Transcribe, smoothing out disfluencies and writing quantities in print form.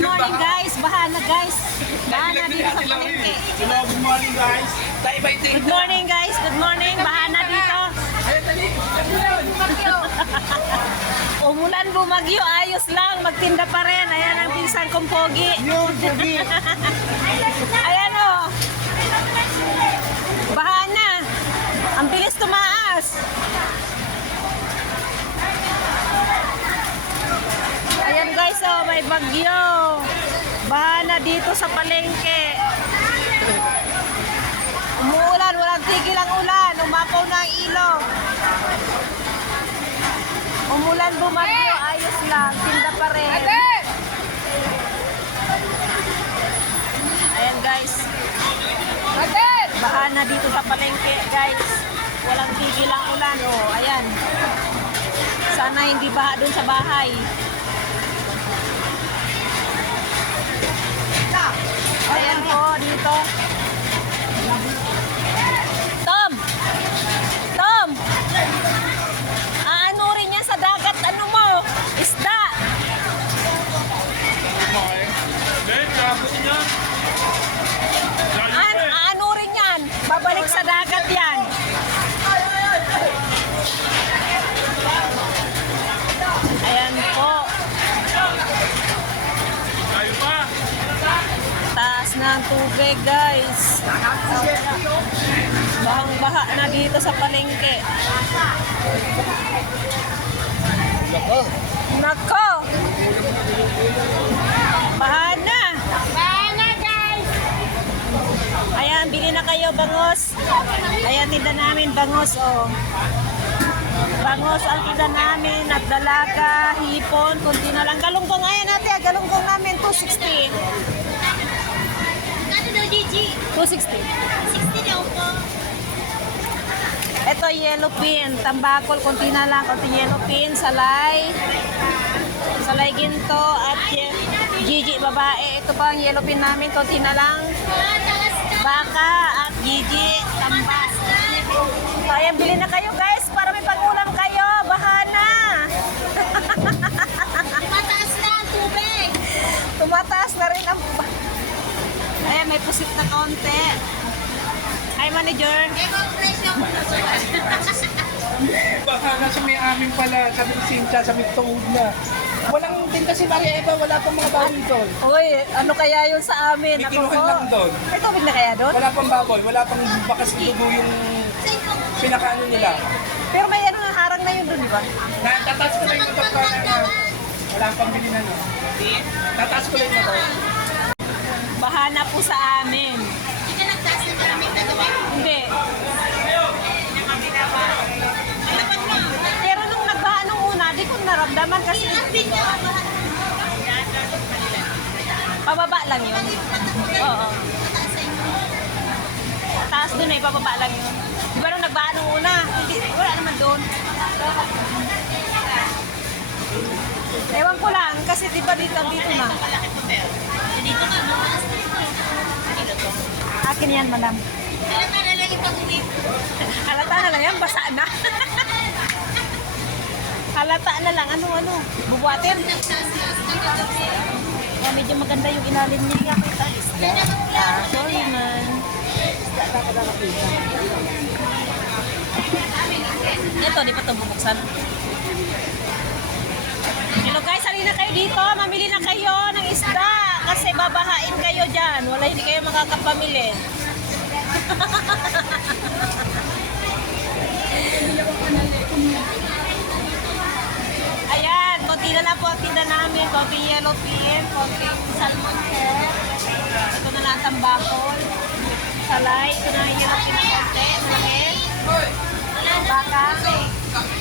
Good morning guys, baha na guys. Baha na dito sa palengke. Good morning guys. Good morning guys, good morning. Baha na dito. Umulan, bumagyo, ayos lang. Magtinda pa rin. Ayan ang pinsan kong pogi. Ayan o. Baha na. Ang bilis tumaas. Ayan guys, oh, may bagyo. Baha na dito sa palengke. Umuulan, walang tigil ang ulan. Umapaw na ang ilog. Umulan, bumagyo, ayos lang. Tinda pa rin. Ayan guys. Baha na dito sa palengke guys. Walang tigil ang ulan. Oh, ayan. Sana hindi baha dun sa bahay. Ayan po, dito. Tom! Tom! Aanurin yan sa dagat, ano mo? Isda! Aanurin yan. Babalik sa dagat yan. Ayan po. Taas na ang tubig guys. Bahang-baha na dito sa palengke. Nako! Baha na! Baha na guys! Ayan, bili na kayo bangos. Ayan, tinda namin bangos, oh. Bangos ang tinda namin at dalaga, hipon, kunti na lang. Galunggong, ayan natin, galunggong namin, 260. Ano daw, Gigi? 260. 60 daw po. Ito, yellow pin, tambakol, kunti na lang, kunti yellow pin, salay, salay ginto, at Gigi, babae. Ito pa ang yellow pin namin, kunti na lang. Baka at Gigi, tambas. Kaya bili na kayo guys, para may pag-ulam kayo, baha na. Mataas na ang tubig. Tumataas na rin ang... Ayan, may pusit na konti. Hi, manager. Ibang presyo. Baka nasa may amin pala, sabi ko Cynthia, sabi ko tuhod na. Walang din kasi Maria Eva, wala pang mga baboy doon. Uy, ano kaya yun sa amin? May kinuhan lang doon. May tubig na kaya doon? Wala pang baboy, wala pang bakas dugo yung pinakaano nila. Pero may ano, harang na yun doon, di ba? Tataas ko lang yung ito na wala pang bili na no. Tataas ko lang ito. Baha na po sa amin. Hindi ka nagtaas na maraming nagawa. Hindi. Pero nung nagbaha nung una, di ko naramdaman kasi Ang binya. pababa lang yun. Oo. Mataas sa inyo. Taas doon eh, pababa lang yun. Di ba nung nagbaha nung una? Hindi, wala naman doon. Ewan ko lang, kasi di ba dito na. Dito ka, mataas na ito. Akin yan, madam. Kailan na lang yung pag-uwi? Halata na lang yan, basa na. Halata na lang, ano, bubuhatin. Nagtaas-taas na kagabi. Oh, medyo maganda yung ilalim niya. Kita isda. Sorry man. Ito, di pa ito bubuksan. Hello guys, halina kayo dito. Mamili na kayo ng isda. Kasi babahain kayo dyan. Wala, hindi kayo makakapamili. Ayan, konti na lang po ang tinda namin. Konti yellow pin, konti salmon head. Ito na lang tambakol. Salay, ito na yung yellow pin na konti. Malaki. Baka.